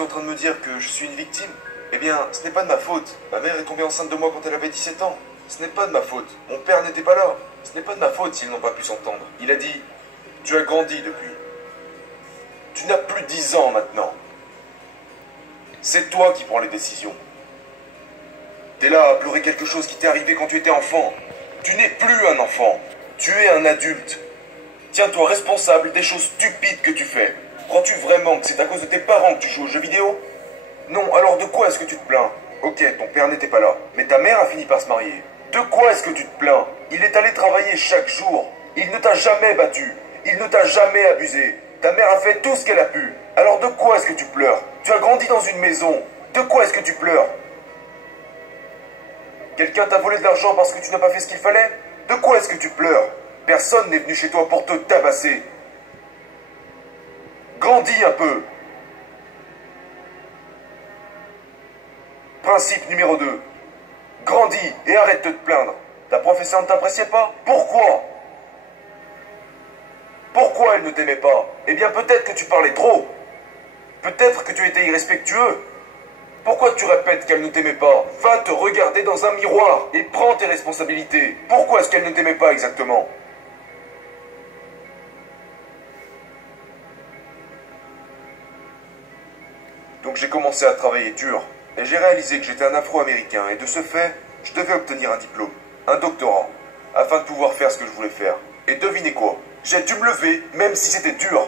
es en train de me dire que je suis une victime? Eh bien, ce n'est pas de ma faute. Ma mère est tombée enceinte de moi quand elle avait 17 ans. Ce n'est pas de ma faute. Mon père n'était pas là. Ce n'est pas de ma faute s'ils n'ont pas pu s'entendre. Il a dit, tu as grandi depuis. Tu n'as plus 10 ans maintenant. C'est toi qui prends les décisions. T'es là à pleurer quelque chose qui t'est arrivé quand tu étais enfant. Tu n'es plus un enfant. Tu es un adulte. Tiens-toi responsable des choses stupides que tu fais. Crois-tu vraiment que c'est à cause de tes parents que tu joues aux jeux vidéo? Non, alors de quoi est-ce que tu te plains? Ok, ton père n'était pas là, mais ta mère a fini par se marier. De quoi est-ce que tu te plains? Il est allé travailler chaque jour. Il ne t'a jamais battu. Il ne t'a jamais abusé. Ta mère a fait tout ce qu'elle a pu. Alors de quoi est-ce que tu pleures? Tu as grandi dans une maison. De quoi est-ce que tu pleures? Quelqu'un t'a volé de l'argent parce que tu n'as pas fait ce qu'il fallait? De quoi est-ce que tu pleures? Personne n'est venu chez toi pour te tabasser. Grandis un peu. Principe numéro 2. Grandis et arrête de te plaindre. Ta professeure ne t'appréciait pas? Pourquoi? Pourquoi elle ne t'aimait pas? Eh bien peut-être que tu parlais trop. Peut-être que tu étais irrespectueux. Pourquoi tu répètes qu'elle ne t'aimait pas? Va te regarder dans un miroir et prends tes responsabilités. Pourquoi est-ce qu'elle ne t'aimait pas exactement? Donc j'ai commencé à travailler dur. Et j'ai réalisé que j'étais un Afro-Américain. Et de ce fait, je devais obtenir un diplôme, un doctorat, afin de pouvoir faire ce que je voulais faire. Et devinez quoi? J'ai dû me lever, même si c'était dur.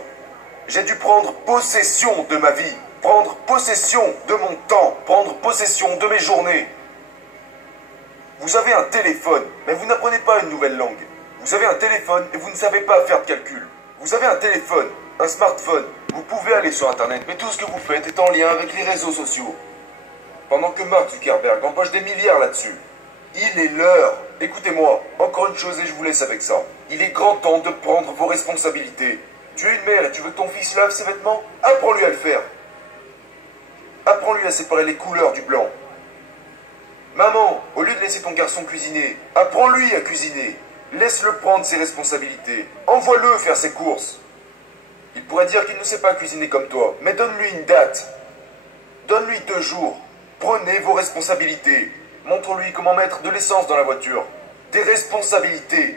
J'ai dû prendre possession de ma vie. Prendre possession de mon temps. Prendre possession de mes journées. Vous avez un téléphone, mais vous n'apprenez pas une nouvelle langue. Vous avez un téléphone et vous ne savez pas faire de calcul. Vous avez un téléphone, un smartphone. Vous pouvez aller sur Internet, mais tout ce que vous faites est en lien avec les réseaux sociaux. Pendant que Mark Zuckerberg empoche des milliards là-dessus. Il est l'heure. Écoutez-moi, encore une chose et je vous laisse avec ça. Il est grand temps de prendre vos responsabilités. Tu es une mère et tu veux que ton fils lave ses vêtements? Apprends-lui à le faire. Apprends-lui à séparer les couleurs du blanc. Maman, au lieu de laisser ton garçon cuisiner, apprends-lui à cuisiner. Laisse-le prendre ses responsabilités. Envoie-le faire ses courses. Il pourrait dire qu'il ne sait pas cuisiner comme toi, mais donne-lui une date. Donne-lui 2 jours. Prenez vos responsabilités. Montre-lui comment mettre de l'essence dans la voiture. Des responsabilités.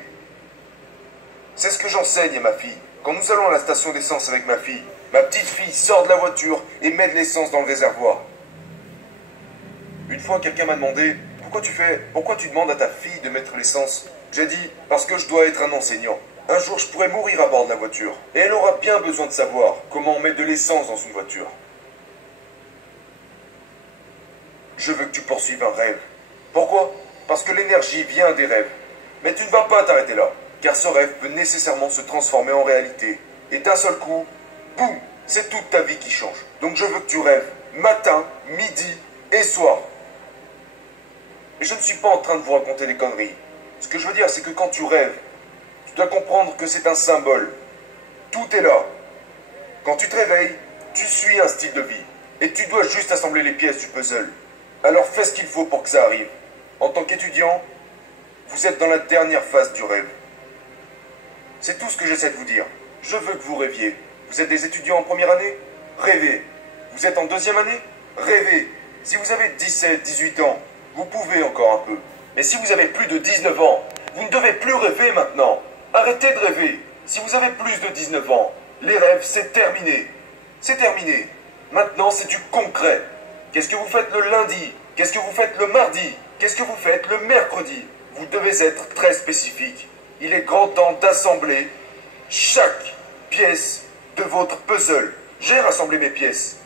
C'est ce que j'enseigne à ma fille. Quand nous allons à la station d'essence avec ma fille, ma petite fille sort de la voiture et met de l'essence dans le réservoir. Une fois, quelqu'un m'a demandé, pourquoi tu demandes à ta fille de mettre l'essence? J'ai dit, parce que je dois être un enseignant. Un jour, je pourrais mourir à bord de la voiture. Et elle aura bien besoin de savoir comment on met de l'essence dans une voiture. Je veux que tu poursuives un rêve. Pourquoi? Parce que l'énergie vient des rêves. Mais tu ne vas pas t'arrêter là, car ce rêve peut nécessairement se transformer en réalité. Et d'un seul coup, boum, c'est toute ta vie qui change. Donc je veux que tu rêves matin, midi et soir. Et je ne suis pas en train de vous raconter des conneries. Ce que je veux dire, c'est que quand tu rêves, tu dois comprendre que c'est un symbole. Tout est là. Quand tu te réveilles, tu suis un style de vie. Et tu dois juste assembler les pièces du puzzle. Alors fais ce qu'il faut pour que ça arrive. En tant qu'étudiant, vous êtes dans la dernière phase du rêve. C'est tout ce que j'essaie de vous dire. Je veux que vous rêviez. Vous êtes des étudiants en première année? Rêvez. Vous êtes en deuxième année? Rêvez. Si vous avez 17, 18 ans, vous pouvez encore un peu. Mais si vous avez plus de 19 ans, vous ne devez plus rêver maintenant. Arrêtez de rêver. Si vous avez plus de 19 ans, les rêves, c'est terminé. C'est terminé. Maintenant, c'est du concret. Qu'est-ce que vous faites le lundi? Qu'est-ce que vous faites le mardi? Qu'est-ce que vous faites le mercredi? Vous devez être très spécifique. Il est grand temps d'assembler chaque pièce de votre puzzle. J'ai rassemblé mes pièces.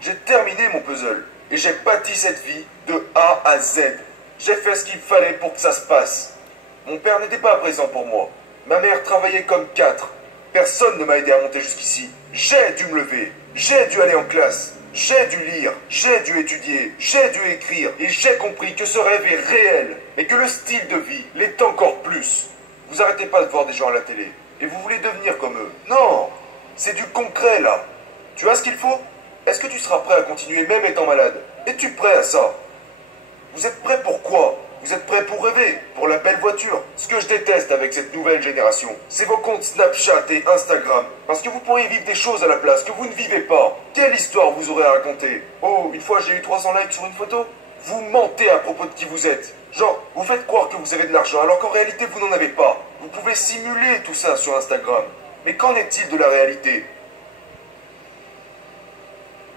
J'ai terminé mon puzzle. Et j'ai bâti cette vie de A à Z. J'ai fait ce qu'il fallait pour que ça se passe. Mon père n'était pas présent pour moi. Ma mère travaillait comme 4. Personne ne m'a aidé à monter jusqu'ici. J'ai dû me lever. J'ai dû aller en classe. J'ai dû lire. J'ai dû étudier. J'ai dû écrire. Et j'ai compris que ce rêve est réel. Et que le style de vie l'est encore plus. Vous arrêtez pas de voir des gens à la télé. Et vous voulez devenir comme eux. Non. C'est du concret là. Tu as ce qu'il faut? Est-ce que tu seras prêt à continuer même étant malade? Es-tu prêt à ça? Vous êtes prêt pour quoi? Vous êtes prêts pour rêver, pour la belle voiture. Ce que je déteste avec cette nouvelle génération, c'est vos comptes Snapchat et Instagram. Parce que vous pourriez vivre des choses à la place que vous ne vivez pas. Quelle histoire vous aurez à raconter? Oh, une fois j'ai eu 300 likes sur une photo? Vous mentez à propos de qui vous êtes. Genre, vous faites croire que vous avez de l'argent alors qu'en réalité vous n'en avez pas. Vous pouvez simuler tout ça sur Instagram. Mais qu'en est-il de la réalité?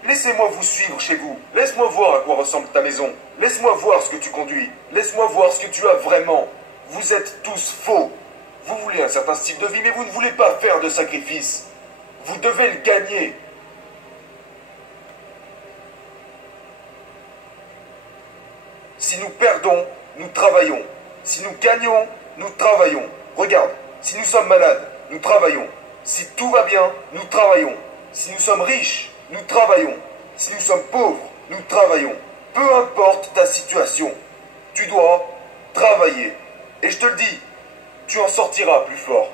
Laissez-moi vous suivre chez vous. Laisse-moi voir à quoi ressemble ta maison. Laisse-moi voir ce que tu conduis. Laisse-moi voir ce que tu as vraiment. Vous êtes tous faux. Vous voulez un certain style de vie, mais vous ne voulez pas faire de sacrifices. Vous devez le gagner. Si nous perdons, nous travaillons. Si nous gagnons, nous travaillons. Regarde, si nous sommes malades, nous travaillons. Si tout va bien, nous travaillons. Si nous sommes riches, nous travaillons. Si nous sommes pauvres, nous travaillons. Peu importe ta situation, tu dois travailler. Et je te le dis, tu en sortiras plus fort.